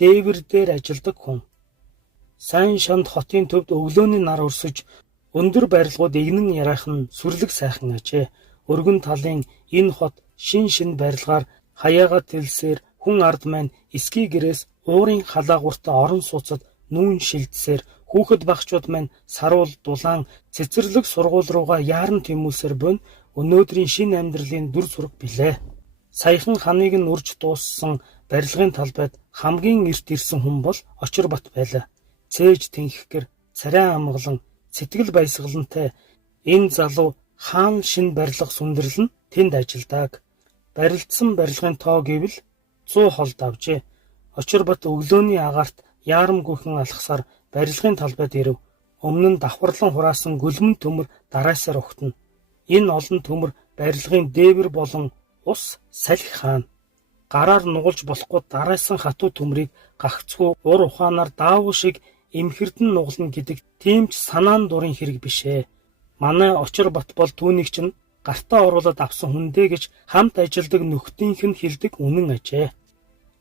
дээвэр дээр ажилдаг хүн. Сайн шонд хотын төвд өглөөний нар өрсөж өндөр барилгууд игнэн ярайхан сүрлэг сайхан ажээ. Өргөн талын энэ хот шин барилгаар хаяагаад тэлсээр хүн ард маань эски гэрээс уурын халаагууртаа орон сууцад нүүн шилдсээр хүүхэд багчууд маань саруул дулаан цэцэрлэг сургууль руугаа яаран тэмүүлсээр бөн өнөөдрийн шинэ амьдралын дүр зураг билээ. Саяхан ханыг нь үрж дууссан барилгын талбайд хамгийн эрт ирсэн хүн бол Очирбат байлаа. Цээж тэнхгэр царай амгалан сэтгэл баясгалантай энэ залуу хаан шинэ барилга сүндэрлэн тэнд ажилдаг. Барилдсан барилгын тоо гэвэл 100 холд авжээ. Очирбат өглөөний агаарт яарамгүйхэн алхасаар барилгын талбайд ирэв. Өмнө нь давхарлан хураасан гөлмөн төмөр дараасаар огтно. Энэ олон төмөр барилгын дээвэр болон ус салхи хаана. Гараар нугалж болохгүй дараасан хатуу төмрийг гагцгүй ур ухаанаар даавуу шиг эмхэрдэн нугална гэдэг тийм ч санаан дурын хэрэг бишээ. Манай Очирбат бол түүнийг чинь гартаа оруулаад авсан хүндээ гэж хамт ажилдаг нөхдийнх нь хэлдэг үнэн ажээ.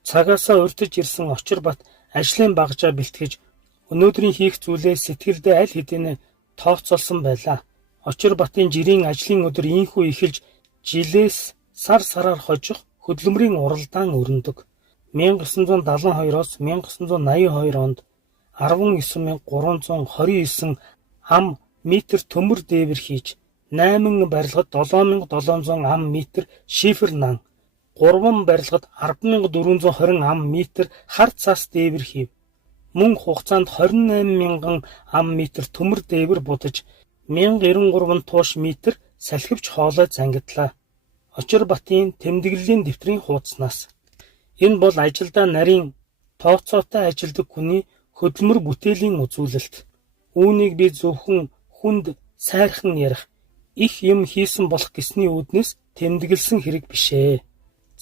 Цагаасаа урдж ирсэн Очирбат ажлын багжаа бэлтгэж өнөөдрийн хийх зүйлээ сэтгэлдээ аль хэдийнэ тооцоолсон байлаа. Очирбатын жирийн ажлын өдөр ийхүү эхэлж жилээс сар сараар хожих хөдөлмөрийн уралдаан өрнөдөг. 1972-оос 1982 онд 19,329 ам метр төмөр дээвэр хийж 8 барилгад 7700 ам метр шифер нан 3 барилгад 10,420 ам метр хар цаас дээвэр хийв. Мөн хугацаанд 28,000 ам метр төмөр дээвэр будаж 1093 тууш метр салхивч хоолой зангидлаа. Очирбатын тэмдэглэлийн дэвтрийн хуудаснаас. Энэ бол ажилдаа нарийн тооцоотой ажилдаг хүний хөдөлмөр бүтээлийн үзүүлэлт. Үүнийг би зөвхөн хүнд сайрхан ярих, их юм хийсэн болох гэсний үүднээс тэмдэглэсэн хэрэг бишээ.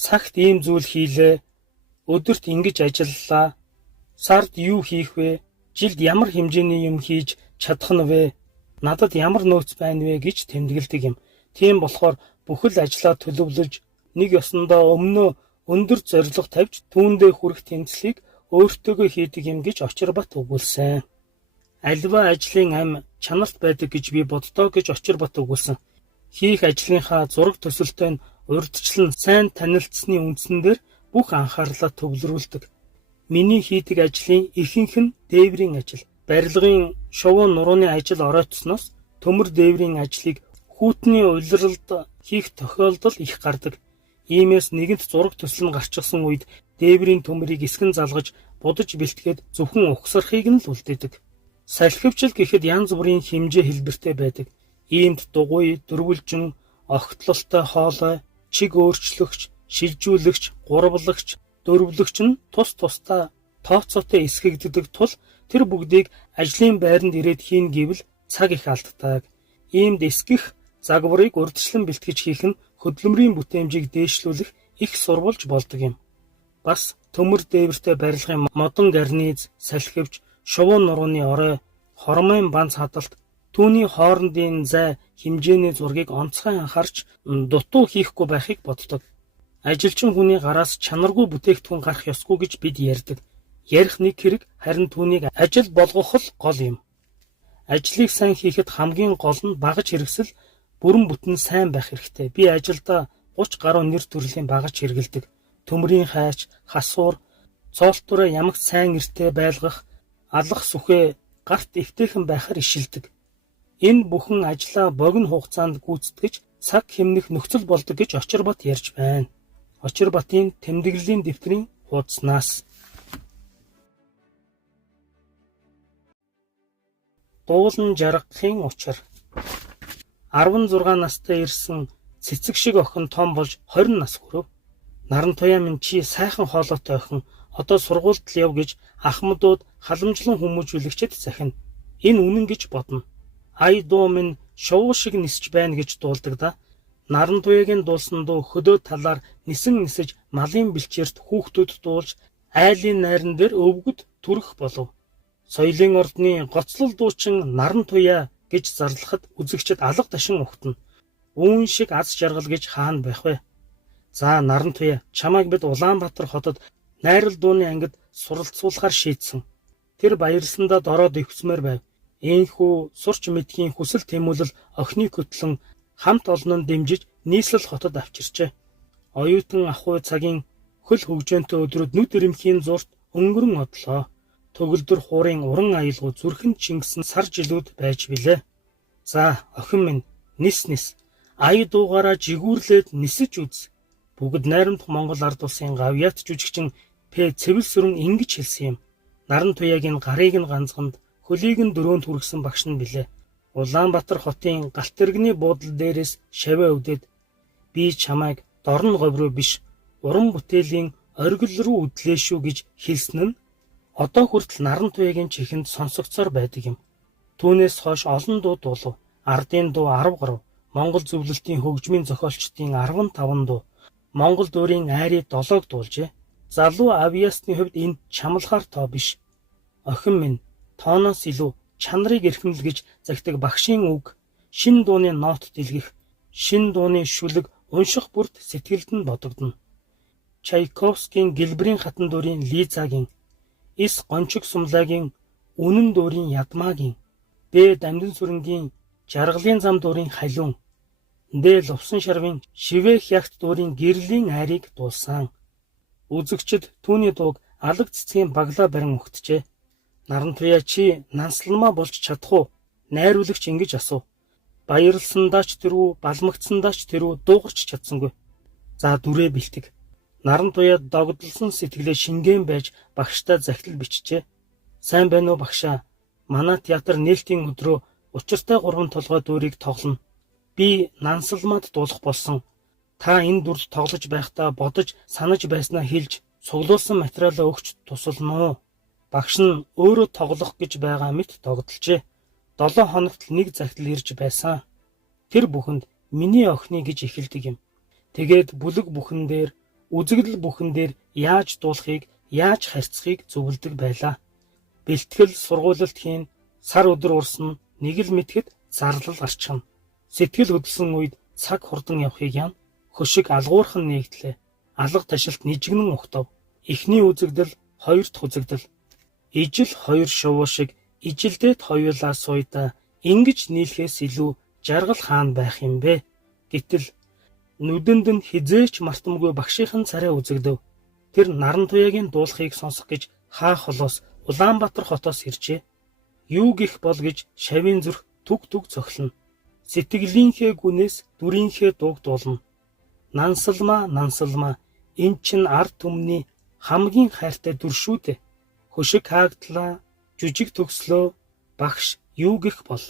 Цагт ийм зүйл хийлээ, өдөрт ингэж ажиллалаа, сард юу хийх вэ, жилд ямар хэмжээний юм хийж чадах нь вэ, надад ямар нөөц байна вэ гэж тэмдэглэдэг юм. Тийм болохоор бүхэл ажлаа төлөвлөж, нэг ёсондоо өмнөө өндөр зорилго тавьж түүндээ хүрэх тэмцлийг өөртөөгөө хийдэг юм гэж Очирбат өгүүлсэн. Альва ажлын ам чанарт байдаг гэж би боддоо гэж Очирбат өгүүлсэн. Хийх ажлынхаа зураг төсөлтөө нь урьдчилан сайн танилцсны үндсэн дээр бүх анхаарлаа төвлөрүүлдэг. Миний хийдэг ажлын ихэнх нь дээврийн ажил. Барилгын шувуу нурууны ажил оройтсноос төмөр дээврийн ажлыг хүүтний улиралд хийх тохиолдол их гардаг. Иймээс нэгэнт зураг төсөл нь гарчихсан үед дээврийн төмрийг эсгэн залгаж будаж бэлтгээд зөвхөн угсархийг нь л үлдээдэг. Салхивчил гэхэд янз бүрийн хэмжээ хэлбэртэй байдаг. Иймд дугуй, дөрвөлжин, огтлолтой хоолой, чиг өөрчлөгч, шилжүүлэгч, гурвлагч, дөрвөлөгч нь тус тусдаа тооцоотой эсгэгддэг тул тэр бүгдийг ажлын байранд ирээд хийн гэвэл цаг их алддаг. Иймд эсгэх загварыг урьдчилан бэлтгэж хийх нь хөдөлмөрийн бүтээмжийг дээшлүүлэх их сурвалж болдог юм. Бас төмөр дээвэртэй барилгын модон гарниз, салхивч, шувуу нурууны орой, хормын банц хадалт, түүний хоорондын зай хэмжээний зургийг онцгой анхаарч дутуу хийхгүй байхыг боддог. Ажилчин хүний гараас чанаргүй бүтээгдэхүүн гарах ёсгүй гэж бид ярьдаг. Ярих нэг хэрэг харин түүнийг ажил болгох л гол юм. Ажлыг сайн хийхэд хамгийн гол нь багаж хэрэгсэл бүрэн бүтэн сайн байх хэрэгтэй. Би ажилдаа 30 гаруй нэр төрлийн багаж хэрэгэлдэг. Төмрийн хайч, хасуур, цоолтураа ямагт сайн эртээ байлгах, алах сүхээ гарт эвтэйхэн байхаар ишилдэг. Энэ бүхэн ажлаа богино хугацаанд гүйцэтгэж цаг хэмнэх нөхцөл болдог гэж Очирбат ярьж байна. Очирбатын тэмдэглэлийн дэвтрийн хуудаснаас. Дуулан жаргахын учир. 16 настай ирсэн цэцэг шиг охин том болж 20 нас хүрв. Нарантуяа минь чи сайхан хоолойтой охин, одоо сургуульд л яв гэж ахмадууд халамжлан хүмүүжүүлэгчэд захина. Энэ үнэн гэж бодно. Ай дуу минь шувуу шиг нисэж байна гэж дуулдаг да. Нарантуяагийн дуулсан дуу хөдөө талаар нисэн нисэж малын бэлчээрт хүүхдүүд дуулж айлын найран дээр өвгөд түрэх болов. Соёлын ордны гоцлол дуучин Нарантуяа гэж зарлахад үзэгчд алга дашин угтана. Үүн шиг аз жаргал гэж хаана байх вэ? За Нарантуяа, чамайг бид Улаанбаатар хотод найрал дууны ангид суралцуулахар шийдсэн. Тэр баярлсандаа дороод өвчмээр байв. Ийхүү сурч мэдхийн хүсэл тэмүүлэл охиныг хөтлөн хамт олнон дэмжиж нийслэл хотод авчирчээ. Оюутан ахуй цагийн хөл хөгжөөнтэй өдрүүд нүд ирэмхийн зурт өнгөрөн одлоо. Төгөлдөр хуурын уран аялгау зүрхэнд чингэсэн сар жилүүд байж билээ. За охин минь нис ая дуугаараа жигүүрлээд нисэж үз. Бүгд найрамдах Монгол ард улсын гавьяат жүжигчин П цэвэл сүрэн ингэж хэлсэн юм. Наран туяагийн гарыг нь ганцганд хөлийг нь дөрөөнд хүргэсэн багш нь билээ. Улаанбаатар хотын галт тэрэгний буудлын дээрээс шаваа өвдөд би чамайг дорн говь руу биш уран бүтээлийн оргил руу үдлээ шүү гэж хэлсэн нь одоо хүртэл наран туяагийн чихэнд сонсогдсоор байдаг юм. Түүнээс хойш олон дуу дуулав. Ардын дуу 10 гаруй, Монгол зөвлөлтийн хөгжмийн зохиолчдын 15 дуу, Монгол дуурийн айрыг 7-г дуулжээ. Залуу авиасны хувьд энэ чамлахаар тоо биш. Охин минь тооноос илүү чанарыг эрхэмлэл гэж загтаг багшийн үг, шин дууны нот дэлгэх, шин дууны шүлэг унших бүрт сэтгэлд нь бодогдно. Чайковскийн Гэлбэрийн хатан дуурийн Лизагийн, С гончиг сумлагийн Үнэн дуурийн Ядмаагийн, Б Дамдын сүрэнгийн Жаргалын зам дуурийн Халиун, Д Лувсан шарвын Шивэх ягт дуурийн Гэрлийн айрыг дуулсан. Үзэгчид түүний дууг алаг цэцгийн баглаа барин өгтжээ. Наран туяа чи нансалмаа болж чадах уу? Найруулагч ингэж асуув. Баярлсандаач тэрүү, балмагцсандаач тэрүү дуугарч чадсангүй. За дүрээ бэлтэг. Наран туяа догдлсон сэтгэлээ шингэн байж багштай захидал бичжээ. Сайн байна уу багшаа? Манай театр нээлтийн өдрөө учиртай 3 толгой дүрийг тоглоно. Би нансалмаад дуулах болсон. Та энэ дүрд тоглож байхдаа бодож санаж байснаа хэлж цуглуулсан материалаа өгч тусална уу? Багш нь өөрөө тоглох гэж байгаа мэт догдолжээ. 7 хоногт л нэг захидал ирж байсан. Тэр бүхэнд миний охины гэж эхэлдэг юм. Тэгээд бүлэг бүхэн дээр, үзэгдэл бүхэн дээр яаж дуулахыг, яаж харьцахыг зөвлөдөг байлаа. Бэлтгэл сургуулилт хийн, сар өдөр урсна, нэг л мэтгэд зарлал арчхна. Сэтгэл хөдлсөн үед цаг хурдан явахыг яана. Хөшиг алгуурхан нэгдлээ. Алга ташилт нижигнэн ухтав. Эхний үзэгдэл, хоёр дахь үзэгдэл. Ижил хоёр шувуу шиг ижилдээд хоёулаа сууйда ингэж нийлхээс илүү жаргал хаан байх юм бэ. Гэтэл нүдэнд нь хизээч мартамгүй багшийн царай үзэгдэв. Тэр наран туяагийн дуулахыг сонсох гэж хаа холоос Улаанбаатар хотоос иржээ. Юу гих бол гэж шавийн зүрх түг цохилно. Сэтгэлийнхээ гүнээс дүрийнхээ дууг дуулна. Нансалмаа эн чин ард түмний хамгийн хайртай дүр шүү дээ. Хөшиг хаагдлаа, жүжиг төгслөө, багш юу гэх бол